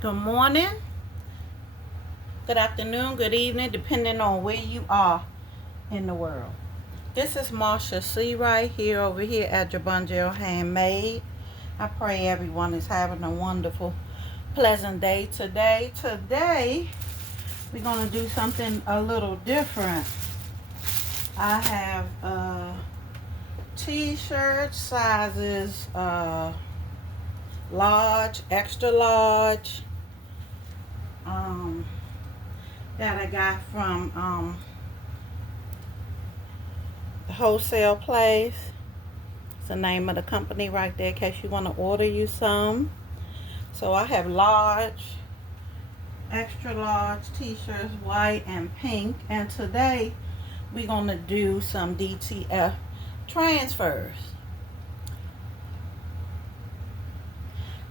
Good morning, good afternoon, good evening, depending on where you are in the world. This is Marsha C. right here over here at Jabungel Handmade. I pray everyone is having a wonderful, pleasant day today. Today, we're going to do something a little different. I have t-shirt sizes large, extra large, that I got from the wholesale place. It's the name of the company right there in case you want to order you some. So I have large, extra large t-shirts, white and pink. And today we're going to do some DTF transfers.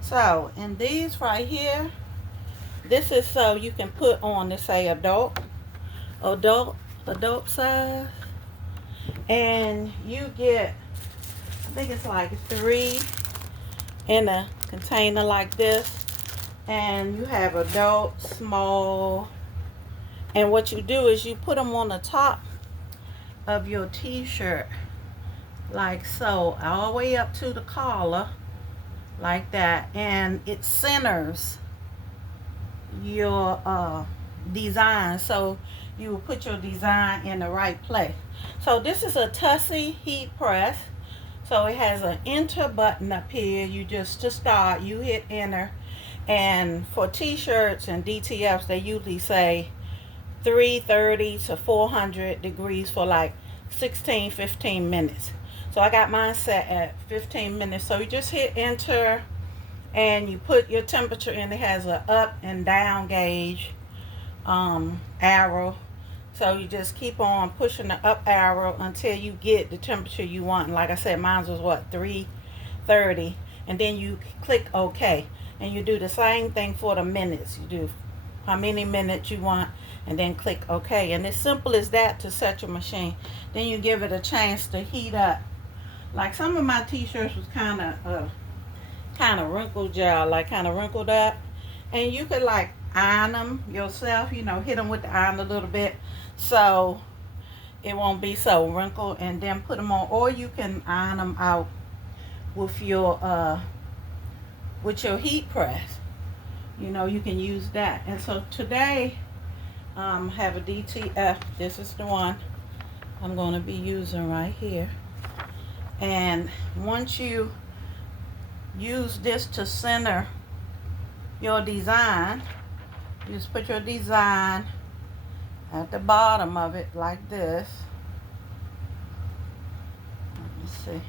So in these right here, this is so you can put on to say adult size. And you get, I think it's like 3 in a container like this. And you have adult, small. And what you do is you put them on the top of your t-shirt like so, all the way up to the collar like that. And it centers your design, so you will put your design in the right place. So this is a Tussie heat press. So it has an enter button up here. You just, to start, you hit enter. And for t-shirts and DTFs, they usually say 330 to 400 degrees for like 15 minutes. So I got mine set at 15 minutes. So you just hit enter and you put your temperature in. It has an up and down gauge arrow. So you just keep on pushing the up arrow until you get the temperature you want. And like I said, mine was what, 330. And then you click OK. And you do the same thing for the minutes. You do how many minutes you want and then click OK. And it's simple as that to set your machine. Then you give it a chance to heat up. Like some of my t-shirts was kind of wrinkled, y'all, like kind of wrinkled up. And you could like iron them yourself, you know, hit them with the iron a little bit so it won't be so wrinkled, and then put them on. Or you can iron them out with your heat press. You know, you can use that. And so today have a DTF. This is the one I'm going to be using right here. And once you use this to center your design, you just put your design at the bottom of it like this. Let me see.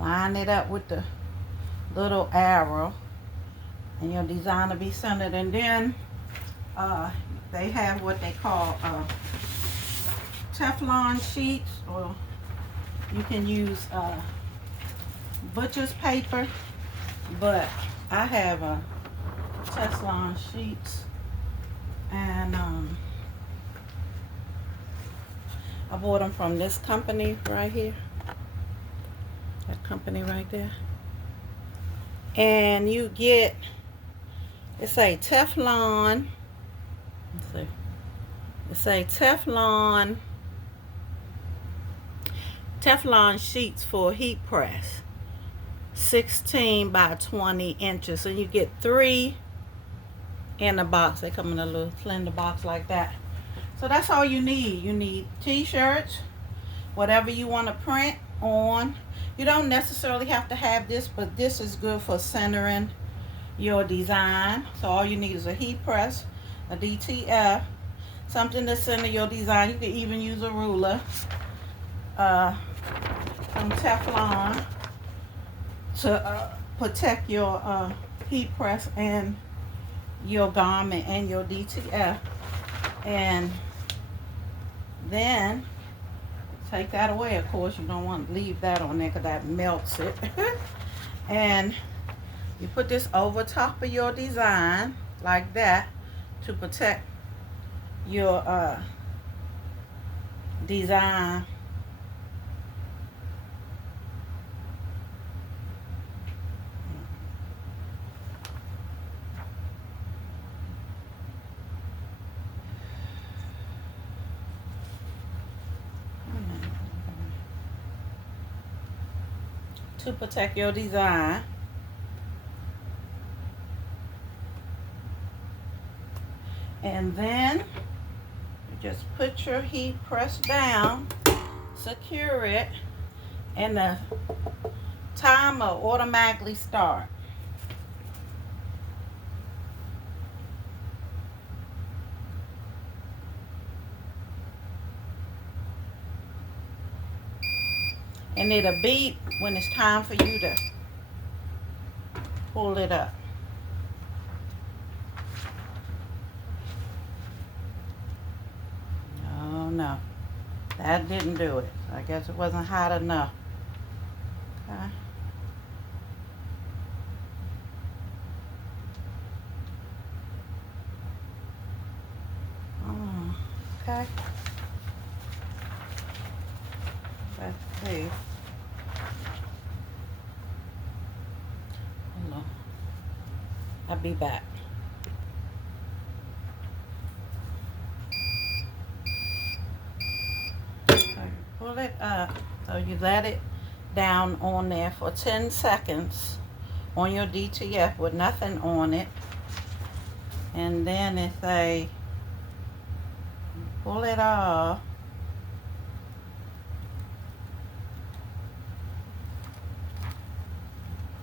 Line it up with the little arrow and your design will be centered. And then they have what they call Teflon sheets, or you can use butcher's paper, but I have a Teflon sheets, and I bought them from this company right here, that company right there. And you get, it's a Teflon, let's see, it's a Teflon sheets for heat press, 16 by 20 inches. And you get 3 in a box. They come in a little slender box like that. So that's all you need. You need t-shirts, whatever you want to print on. You don't necessarily have to have this, but this is good for centering your design. So all you need is a heat press, a DTF, something to center your design. You can even use a ruler, some Teflon to protect your heat press and your garment and your DTF. And then take that away. Of course, you don't want to leave that on there because that melts it. And you put this over top of your design like that to protect your design. to protect your design. And then you just put your heat press down, secure it, and the timer automatically start. And it'll beep when it's time for you to pull it up. Oh no, that didn't do it. I guess it wasn't hot enough. Okay. Oh, okay. Let's see. Hold on. I'll be back. Pull it up. So you let it down on there for 10 seconds on your DTF with nothing on it. And then it say, pull it off.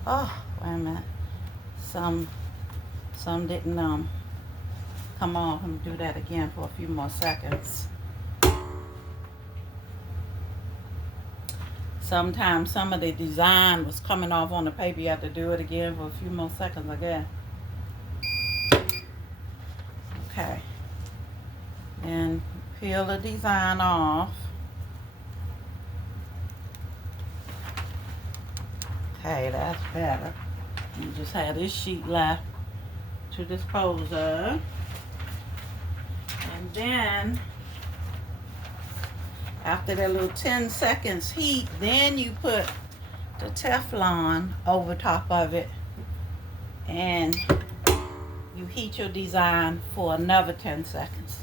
Oh, wait a minute. Some didn't come off. Let me do that again for a few more seconds. Sometimes some of the design was coming off on the paper. You have to do it again for a few more seconds again. Okay. Then peel the design off. Okay, that's better. You just have this sheet left to dispose of. And then after that little 10 seconds heat, then you put the Teflon over top of it and you heat your design for another 10 seconds.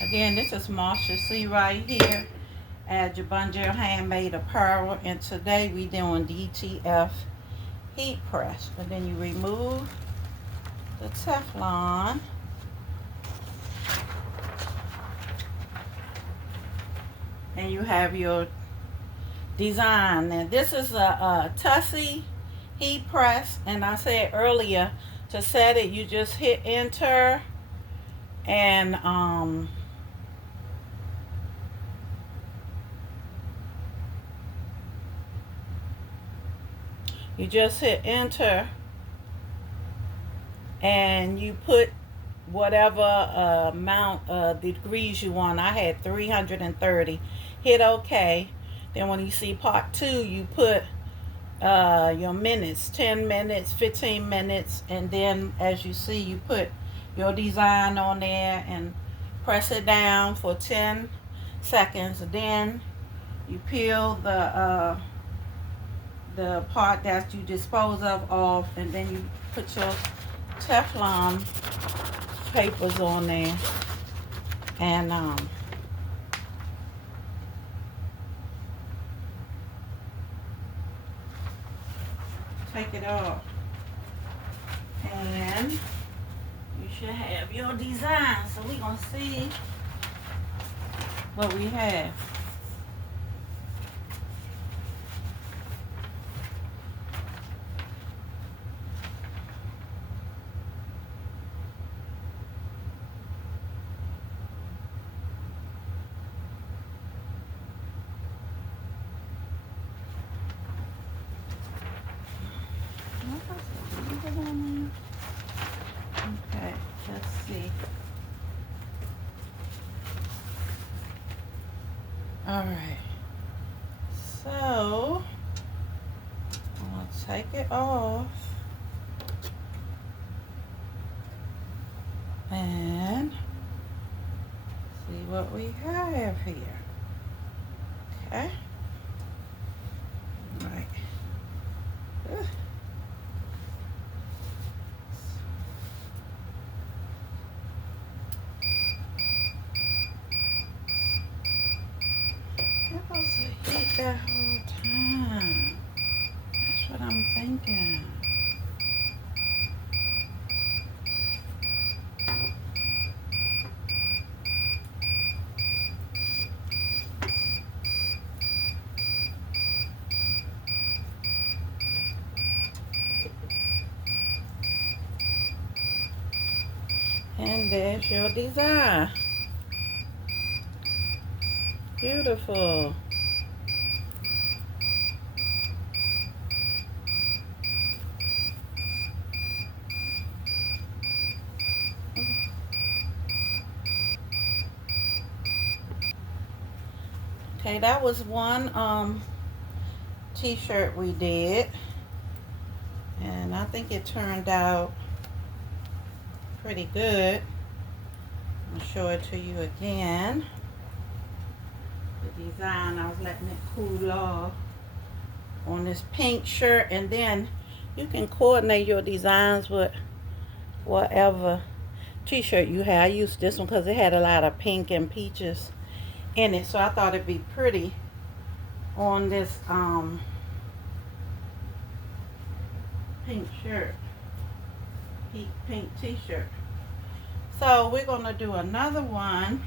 Again, this is Marsha C right here at Jabunjel Handmade Apparel, and today we doing DTF heat press. And then you remove the Teflon. And you have your design. Now this is a Tussie heat press, and I said earlier to set it you just hit enter and you just hit enter and you put whatever amount of degrees you want. I had 330. Hit OK. Then when you see part 2, you put your minutes, 10 minutes, 15 minutes, and then as you see you put your design on there and press it down for 10 seconds. Then you peel the part that you dispose of off, and then you put your Teflon papers on there and take it off, and you should have your design. So we're gonna see what we have. Okay, let's see. All right, so I'm gonna take it off and see what we have here. Okay. All right. that whole time. That's what I'm thinking. And there's your design. Beautiful. Okay, that was one t-shirt we did, and I think it turned out pretty good. I'll show it to you again. The design, I was letting it cool off on this pink shirt, and then you can coordinate your designs with whatever t-shirt you have. I used this one because it had a lot of pink and peaches in it, so I thought it'd be pretty on this pink shirt, pink t-shirt. So we're gonna do another one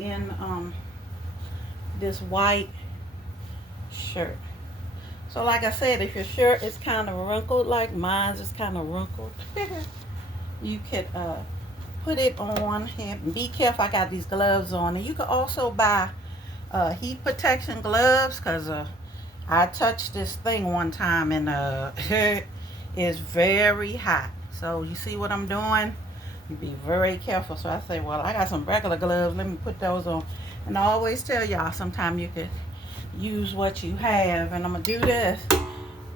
in this white shirt. So like I said, if your shirt is kind of wrinkled, like mine's is kind of wrinkled, you could put it on here. Be careful, I got these gloves on. And you could also buy heat protection gloves, because I touched this thing one time and it is very hot. So you see what I'm doing? You be very careful. So I say, well, I got some regular gloves, let me put those on. And I always tell y'all, sometimes you could use what you have. And I'm gonna do this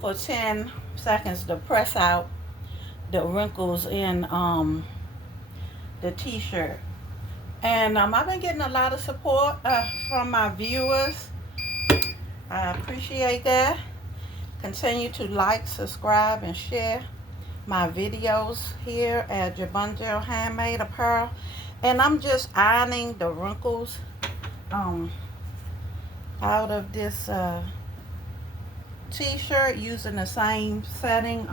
for 10 seconds to press out the wrinkles in the t-shirt. And I've been getting a lot of support from my viewers. I appreciate that. Continue to like, subscribe, and share my videos here at Jabunjo Handmade Apparel. And I'm just ironing the wrinkles out of this t-shirt using the same setting,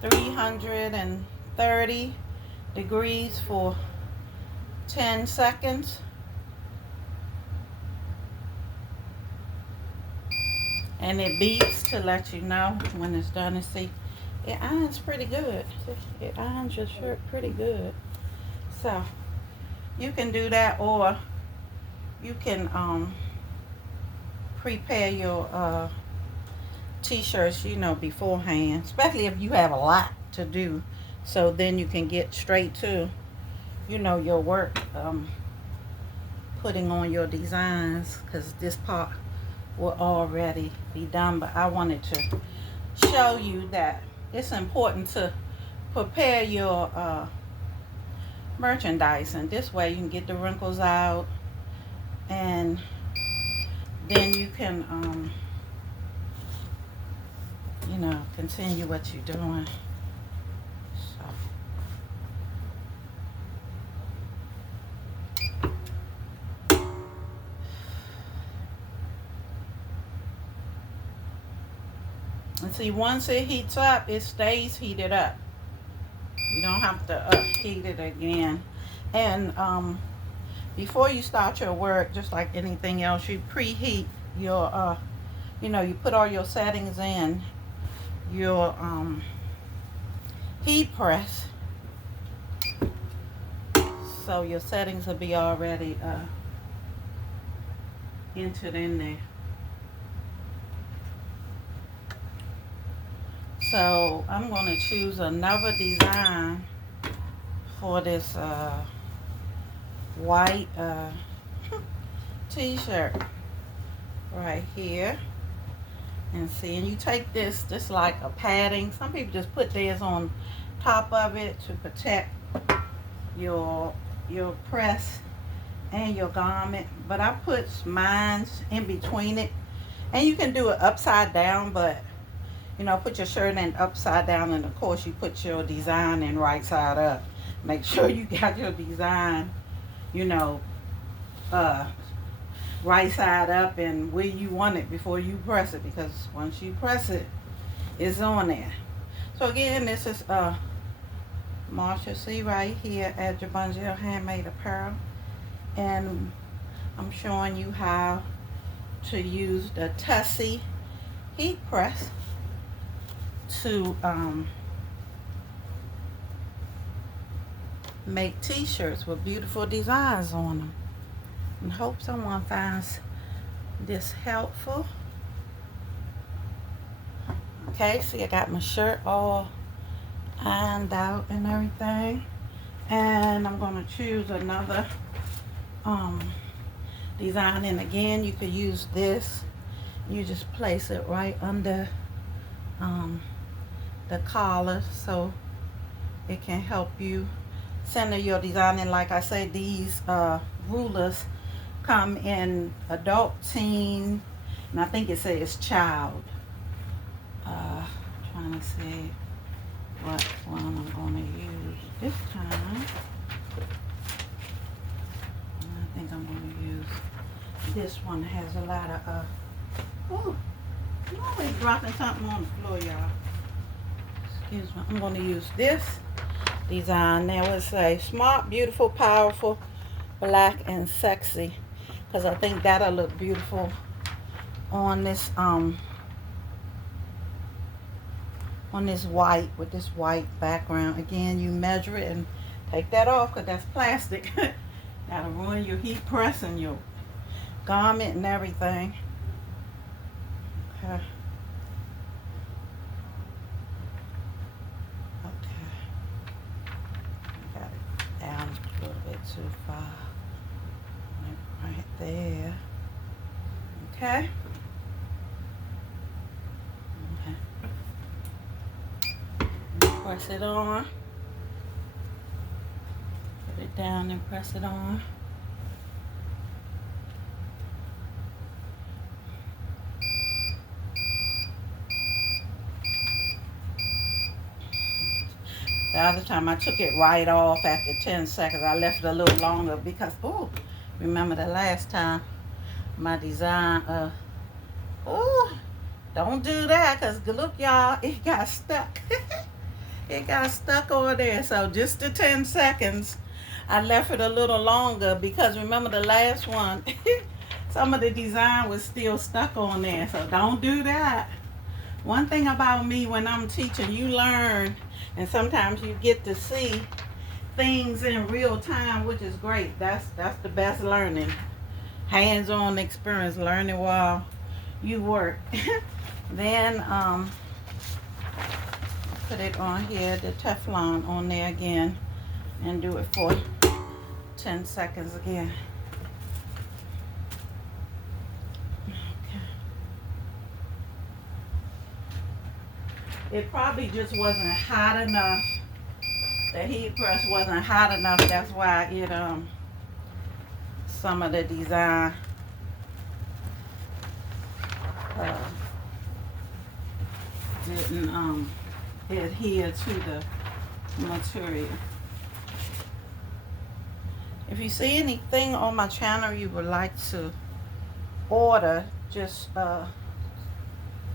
330 degrees for 10 seconds. And it beeps to let you know when it's done. And see, it irons pretty good. It irons your shirt pretty good. So you can do that, or you can prepare your t-shirts, you know, beforehand, especially if you have a lot to do. So then you can get straight to, you know, your work, putting on your designs, because this part will already be done. But I wanted to show you that it's important to prepare your merchandise, and this way you can get the wrinkles out, and then you can you know, continue what you're doing. And see, once it heats up, it stays heated up. You don't have to heat it again. And before you start your work, just like anything else, you preheat your, you know, you put all your settings in your heat press. So your settings will be already entered in there. So I'm going to choose another design for this white t-shirt right here. And see, and you take this like a padding. Some people just put theirs on top of it to protect your press and your garment. But I put mine in between it. And you can do it upside down, but you know, put your shirt in upside down, and of course you put your design in right side up. Make sure you got your design, you know, uh, right side up and where you want it before you press it, because once you press it, it's on there. So again, this is Marsha C right here at Jabungel Handmade Apparel, and I'm showing you how to use the Tussie heat press to make t-shirts with beautiful designs on them. And hope someone finds this helpful. Okay, see, I got my shirt all ironed out and everything, and I'm going to choose another design. And again, you could use this. You just place it right under the collar so it can help you center your design. And like I say, these rulers come in adult, teen, and I think it says child. Trying to see what one I'm going to use this time. I think I'm going to use this one. That has a lot of oh, I'm always dropping something on the floor, y'all. Excuse me. I'm going to use this design. There was a smart, beautiful, powerful, black, and sexy, because I think that'll look beautiful on this white, with this white background. Again, you measure it and take that off, because that's plastic. That'll ruin your heat press and your garment and everything. Okay. Got it down a little bit too far. Right there. Okay. Press it on. Put it down and press it on. The other time I took it right off after 10 seconds. I left it a little longer because, oh, remember the last time my design, oh, don't do that, because look, y'all, it got stuck. It got stuck over there. So just the 10 seconds, I left it a little longer, because remember the last one, some of the design was still stuck on there. So don't do that. One thing about me, when I'm teaching, you learn, and sometimes you get to see things in real time, which is great. That's the best learning. Hands-on experience, learning while you work. Then put it on here, the Teflon on there again, and do it for 10 seconds again. It probably just wasn't hot enough. The heat press wasn't hot enough. That's why it some of the design didn't adhere to the material. If you see anything on my channel you would like to order, just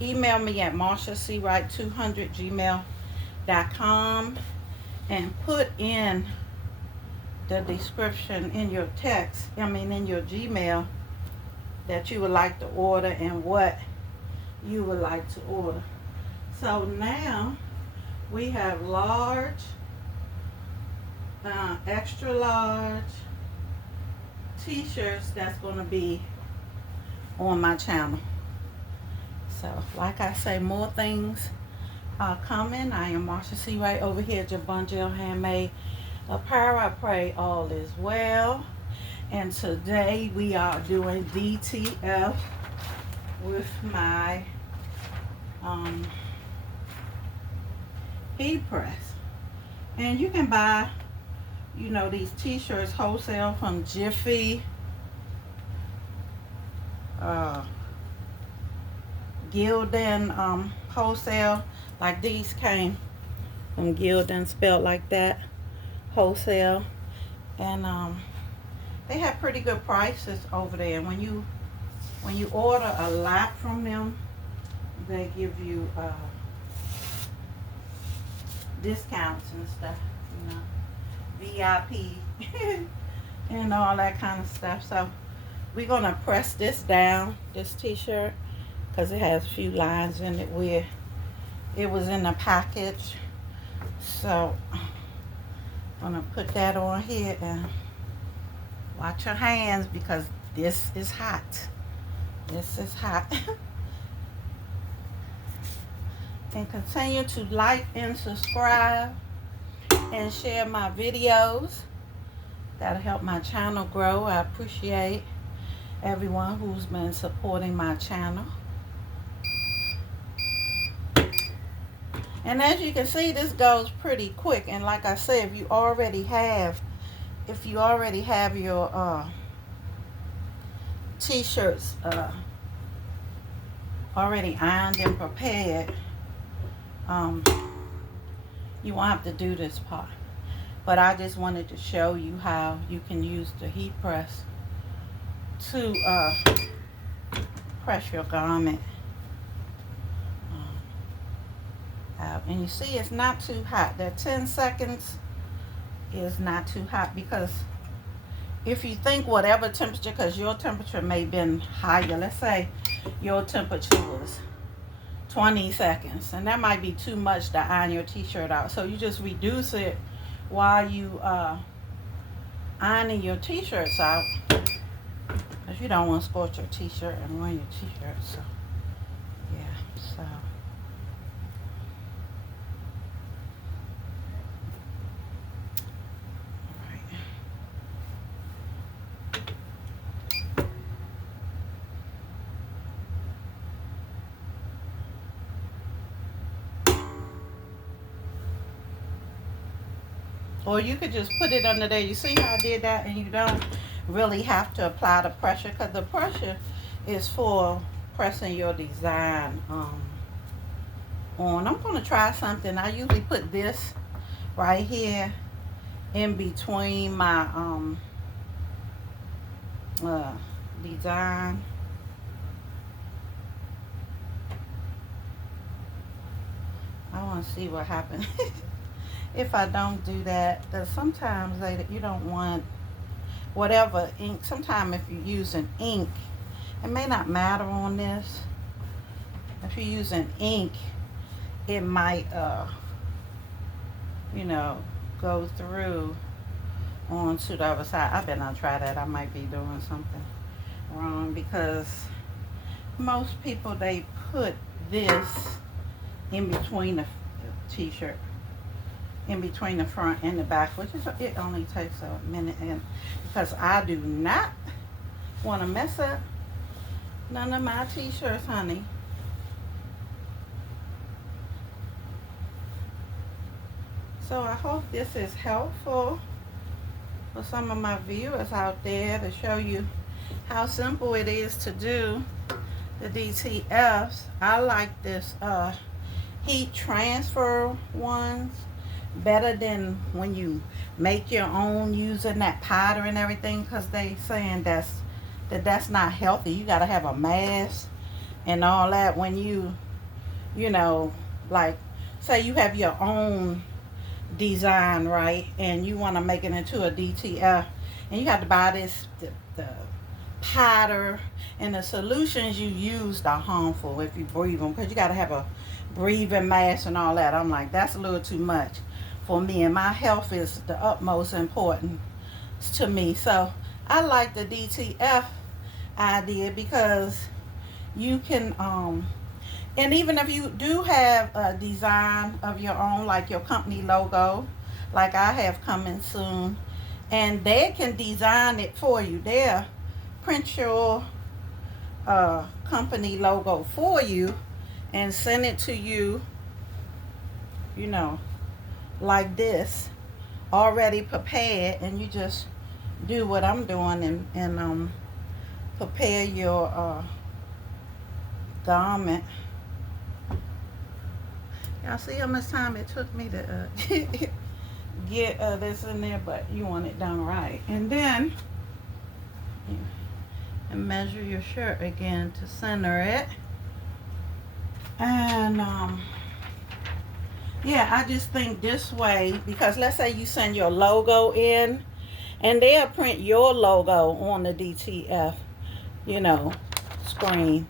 email me at marciacwright200@gmail.com and put in the description in your text, in your Gmail, that you would like to order and what you would like to order. So now we have large, extra large t-shirts that's going to be on my channel. So like I say, more things are coming. I am Marsha C. Wright over here at Jabungel Handmade Apparel. I pray all is well. And today we are doing DTF with my heat press. And you can buy, these t-shirts wholesale from Jiffy, Gildan wholesale. Like these came from Gildan, spelled like that, wholesale. And They have pretty good prices over there. When you order a lot from them, they give you discounts and stuff, VIP and all that kind of stuff. So we're gonna press this down, this t-shirt, because it has a few lines in it where it was in the package. So I'm gonna put that on here, and watch your hands because this is hot. This is hot. And continue to like and subscribe and share my videos. That'll help my channel grow. I appreciate everyone who's been supporting my channel. And as you can see, this goes pretty quick. And like I said, if you already have your t-shirts already ironed and prepared, you won't have to do this part. But I just wanted to show you how you can use the heat press to press your garment out. And you see it's not too hot. That 10 seconds is not too hot, because if you think whatever temperature, because your temperature may have been higher, let's say your temperature was 20 seconds, and that might be too much to iron your t-shirt out. So you just reduce it while you ironing your t-shirts out, because you don't want to scorch your t-shirt and ruin your t-shirt. So yeah, so or you could just put it under there. You see how I did that? And you don't really have to apply the pressure, because the pressure is for pressing your design on. I'm going to try something. I usually put this right here in between my design. I want to see what happens. If I don't do that, because sometimes you don't want whatever ink. Sometimes if you're using ink, it may not matter on this. If you're using ink, it might go through onto the other side. I better not try that. I might be doing something wrong, because most people, they put this in between the t-shirt, in between the front and the back, which is, it only takes a minute, and because I do not want to mess up none of my t-shirts, honey. So I hope this is helpful for some of my viewers out there, to show you how simple it is to do the DTFs. I like this heat transfer ones better than when you make your own using that powder and everything, because they saying that's not healthy. You got to have a mask and all that when you like, say you have your own design, right, and you want to make it into a DTF, and you have to buy the powder, and the solutions you use are harmful if you breathe them, because you got to have a breathing mask and all that. I'm like, that's a little too much for me, and my health is the utmost importance to me. So I like the DTF idea, because you can and even if you do have a design of your own, like your company logo, like I have coming soon, and they can design it for you. They'll print your company logo for you and send it to you, like this, already prepared, and you just do what I'm doing and prepare your garment. Y'all see how much time it took me to get this in there, but you want it done right. And then And measure your shirt again to center it. And yeah, I just think this way, because let's say you send your logo in and they'll print your logo on the DTF, you know, screen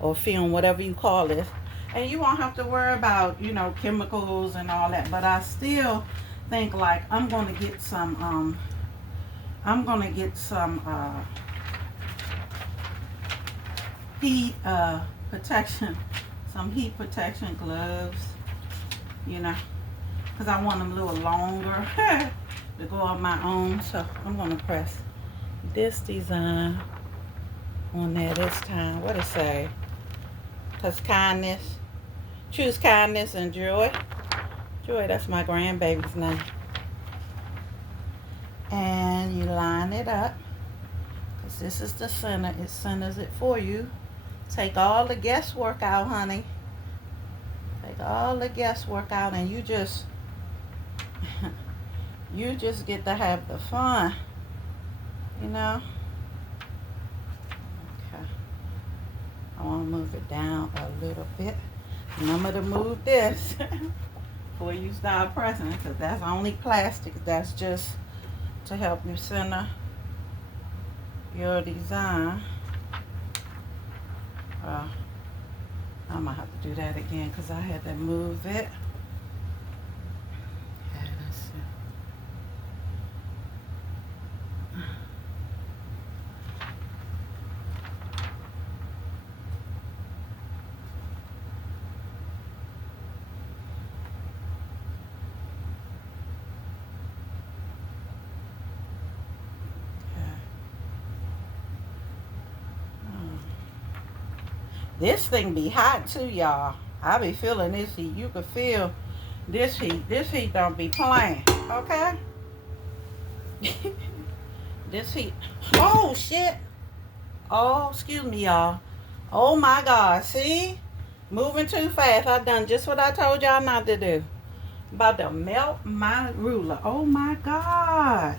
or film, whatever you call it. And you won't have to worry about, you know, chemicals and all that. But I still think like I'm gonna get some heat protection, some heat protection gloves, you know, because I want them a little longer to go on my own. So I'm gonna press this design on there this time. What it say? Because kindness, choose kindness and joy. Joy, that's my grandbaby's name. And you line it up, because this is the center. It centers it for you. Take all the guesswork out, honey. Take all the guesswork out, and you just you just get to have the fun, you know. Okay, I want to move it down a little bit. Remember to move this before you start pressing, because that's only plastic. That's just to help you center your design. I'm gonna have to do that again because I had to move it. Okay, let's see. This thing be hot too, y'all. I be feeling this heat. You can feel this heat. This heat don't be playing, okay? This heat. Oh, shit. Oh, excuse me, y'all. Oh, my God. See? Moving too fast. I done just what I told y'all not to do. About to melt my ruler. Oh, my God.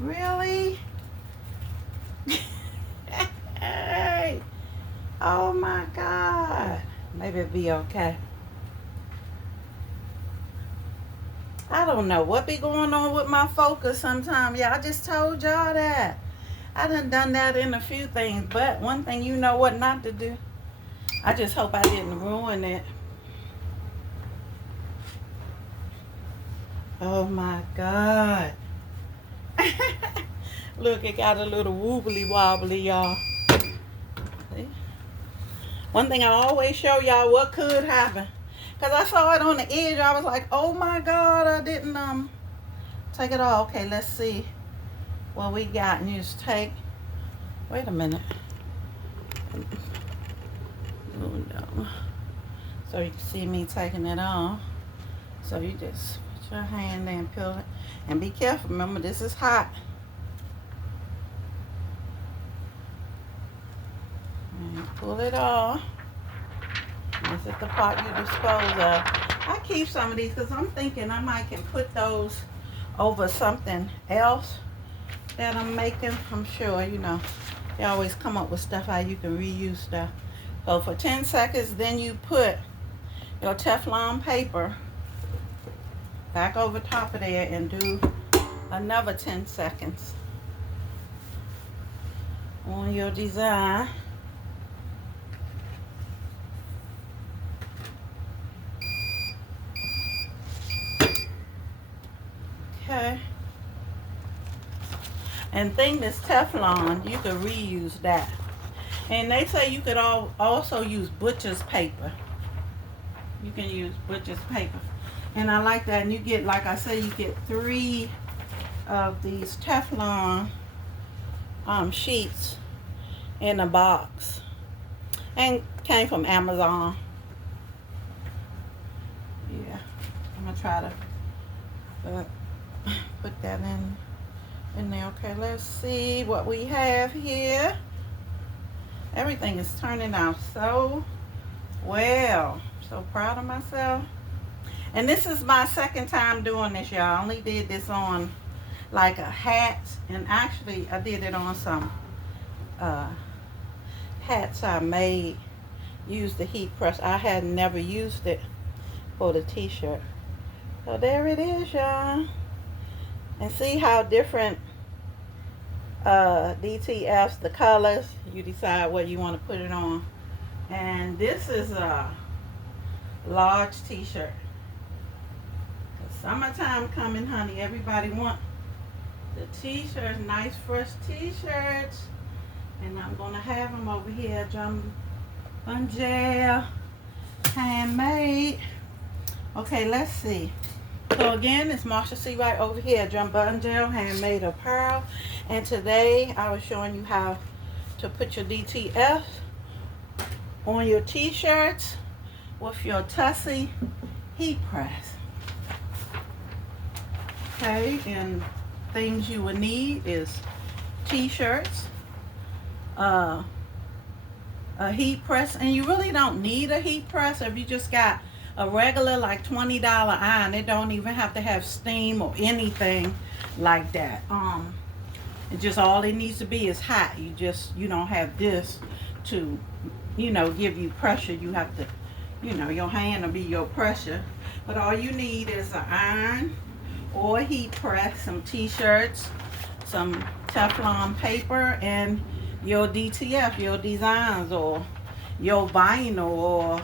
Really? Hey. Oh my God. Maybe it'll be okay. I don't know what be going on with my focus sometimes. Yeah, I just told y'all that. I done that in a few things, but one thing you know what not to do. I just hope I didn't ruin it. Oh my God. Look, it got a little wobbly wobbly, y'all. One thing I always show y'all what could happen. Because I saw it on the edge. I was like, oh my God, I didn't take it all. Okay, let's see what we got. And you just take, wait a minute. Oh no. So you can see me taking it off. So you just put your hand there and peel it. And be careful, remember this is hot. Pull it off. This is the part you dispose of. I keep some of these because I'm thinking I might can put those over something else that I'm making. I'm sure, you know, they always come up with stuff how you can reuse stuff. So for 10 seconds, then you put your Teflon paper back over top of there and do another 10 seconds on your design. Okay. And thing this Teflon, you can reuse that. And they say you could also use butcher's paper. You can use butcher's paper. And I like that. And you get, like I said, you get 3 of these Teflon sheets in a box. And came from Amazon. Yeah. I'm going to try to put that in there. Okay, let's see what we have here. Everything is turning out so well. So proud of myself. And this is my second time doing this, y'all. I only did this on like a hat. And actually I did it on some hats I made. Used the heat press. I had never used it for the t-shirt. So there it is, y'all. And see how different DTFs, the colors, you decide what you want to put it on. And this is a large t-shirt. Summertime coming, honey. Everybody want the t-shirts, nice fresh t-shirts. And I'm gonna have them over here, jumbo gel, handmade. Okay, let's see. So again, it's Marsha C right over here, jumbo gel, handmade apparel. And today I was showing you how to put your DTF on your t-shirts with your Tussie heat press. Okay, and things you would need is t-shirts, a heat press, and you really don't need a heat press if you just got a regular like $20 iron. It don't even have to have steam or anything like that. It just, all it needs to be is hot. You don't have this to, give you pressure. You have to, your hand will be your pressure. But all you need is an iron or a heat press, some t-shirts, some Teflon paper, and your DTF, your designs, or your vinyl, or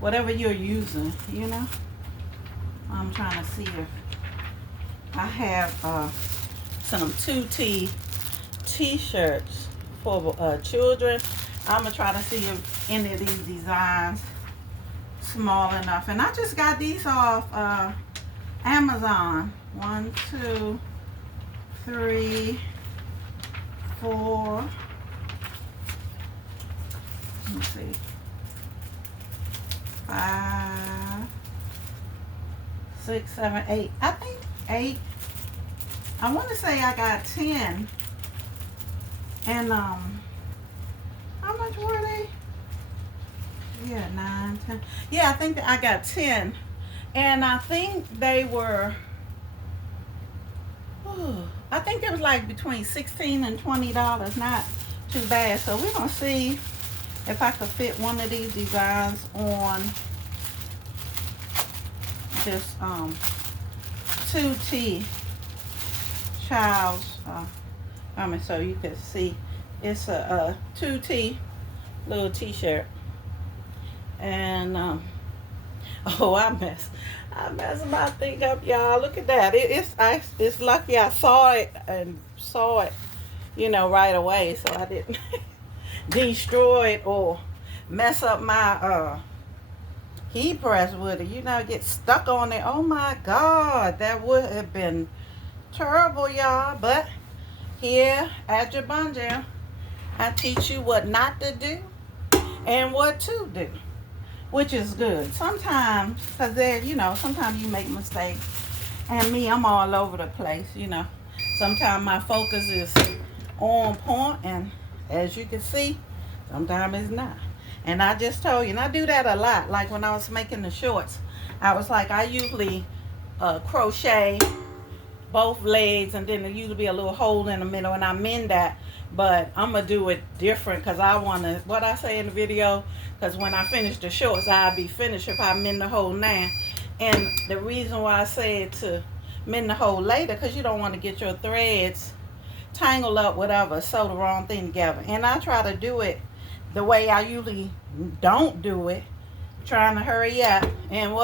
whatever you're using. I'm trying to see if I have some 2T t-shirts for children. I'm gonna try to see if any of these designs small enough. And I just got these off Amazon. 1, 2, 3, 4. Let me see. 5, 6, 7, 8. I think 8. I want to say I got 10. And how much were they? Yeah, 9, 10. Yeah, I think that I got 10. And I think they were, I think it was like between $16 and $20. Not too bad. So we're going to see if I could fit one of these designs on this 2T child's, so you can see it's a 2T little t-shirt. And oh, I messed my thing up, y'all. Look at that. It's lucky I saw it right away, so I didn't destroy it or mess up my heat press with it. Get stuck on it. Oh my God, that would have been terrible, y'all. But here at Jabunja, I teach you what not to do and what to do, which is good. Sometimes, because sometimes you make mistakes. And me, I'm all over the place, Sometimes my focus is on point, and as you can see, sometimes it's not. And I just told you, and I do that a lot. Like when I was making the shorts, I was like, I usually crochet both legs, and then there usually be a little hole in the middle, and I mend that. But I'm going to do it different because I want to, what I say in the video, because when I finish the shorts, I'll be finished if I mend the hole now. And the reason why I said to mend the hole later, because you don't want to get your threads tangled up, whatever, sew the wrong thing together. And I try to do it the way I usually don't do it, trying to hurry up, and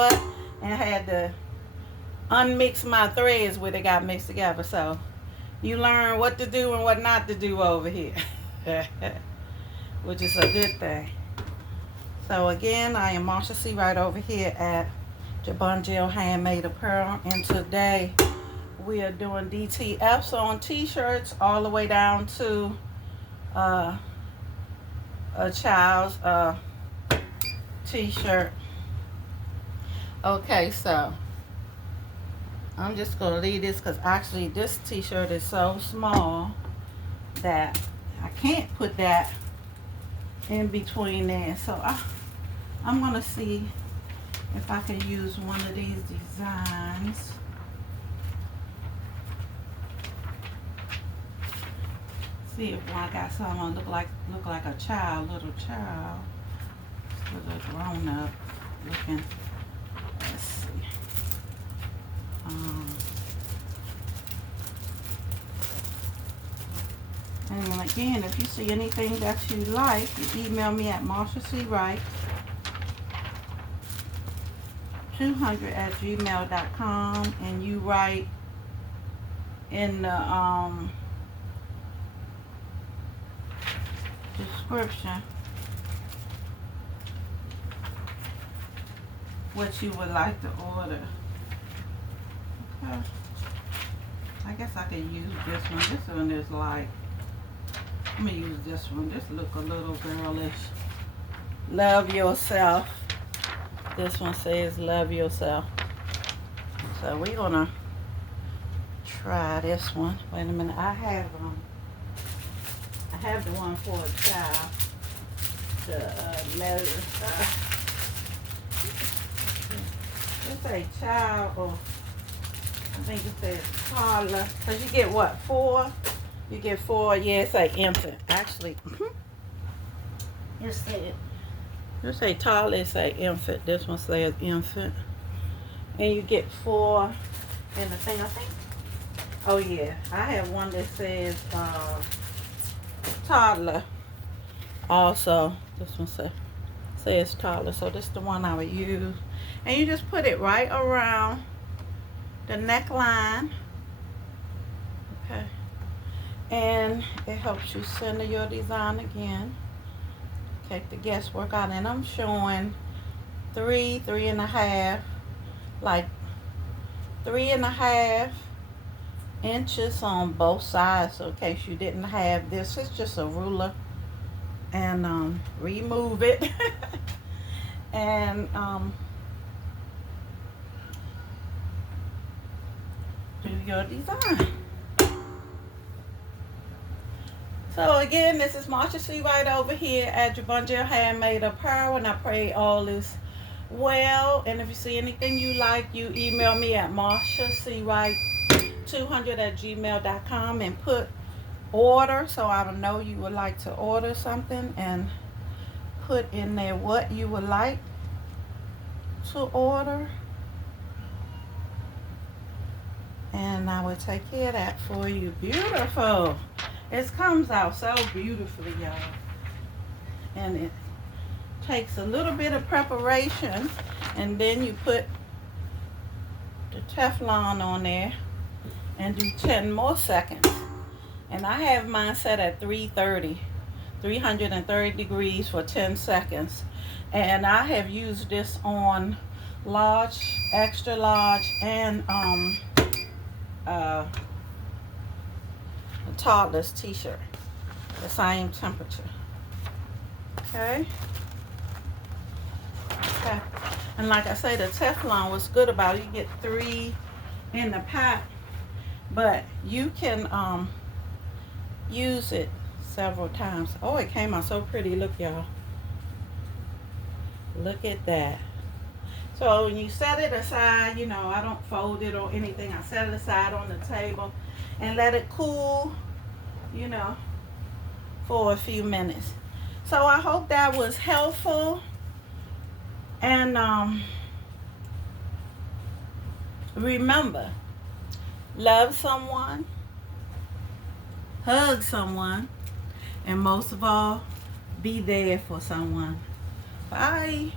had to unmix my threads where they got mixed together. So you learn what to do and what not to do over here, which is a good thing. So again, I am Marsha C right over here at Jabunja Handmade Apparel, and today we are doing DTFs on t-shirts all the way down to a child's t-shirt. Okay, so I'm just going to leave this because actually this t-shirt is so small that I can't put that in between there. So I'm going to see if I can use one of these designs. See if I got someone look like a child, little child, little grown up looking. Let's see. And again, if you see anything that you like, you email me at marciacwright200@gmail.com, and you write in the description what you would like to order. Okay. I guess I could use this one. This one is like, I'm gonna use this one. This look a little girlish. Love yourself. This one says love yourself. So we're gonna try this one. Wait a minute. I have the one for a child. It's a child, or I think it says toddler. Cause you get what, 4? You get 4. Yeah, it's like infant. Actually, it say toddler. It say infant. This one says infant, and you get 4 in the thing. I think. Oh yeah, I have one that says toddler. Also, this one says toddler. So this is the one I would use, and you just put it right around the neckline. Okay. And it helps you center your design again. Take the guesswork out, and I'm showing 3.5, like 3.5 inches on both sides. So in case you didn't have this, it's just a ruler, and remove it and do your design. So again, this is Marcia C. Wright over here at Jabunja Handmade Apparel, and I pray all is well. And if you see anything you like, you email me at marciacwright200@gmail.com and put order, so I will know you would like to order something, and put in there what you would like to order, and I will take care of that for you. Beautiful. It comes out so beautifully, y'all. And it takes a little bit of preparation, and then you put the Teflon on there and do 10 more seconds. And I have mine set at 330 degrees for 10 seconds. And I have used this on large, extra large, and a toddler's t-shirt, the same temperature. Okay. And like I say, the Teflon, what's good about it, you get 3 in the pack, but you can use it several times. Oh, it came out so pretty. Look, y'all, look at that. So when you set it aside, you know, I don't fold it or anything. I set it aside on the table and let it cool, you know, for a few minutes. So I hope that was helpful. And remember, love someone, hug someone, and most of all, be there for someone. Bye.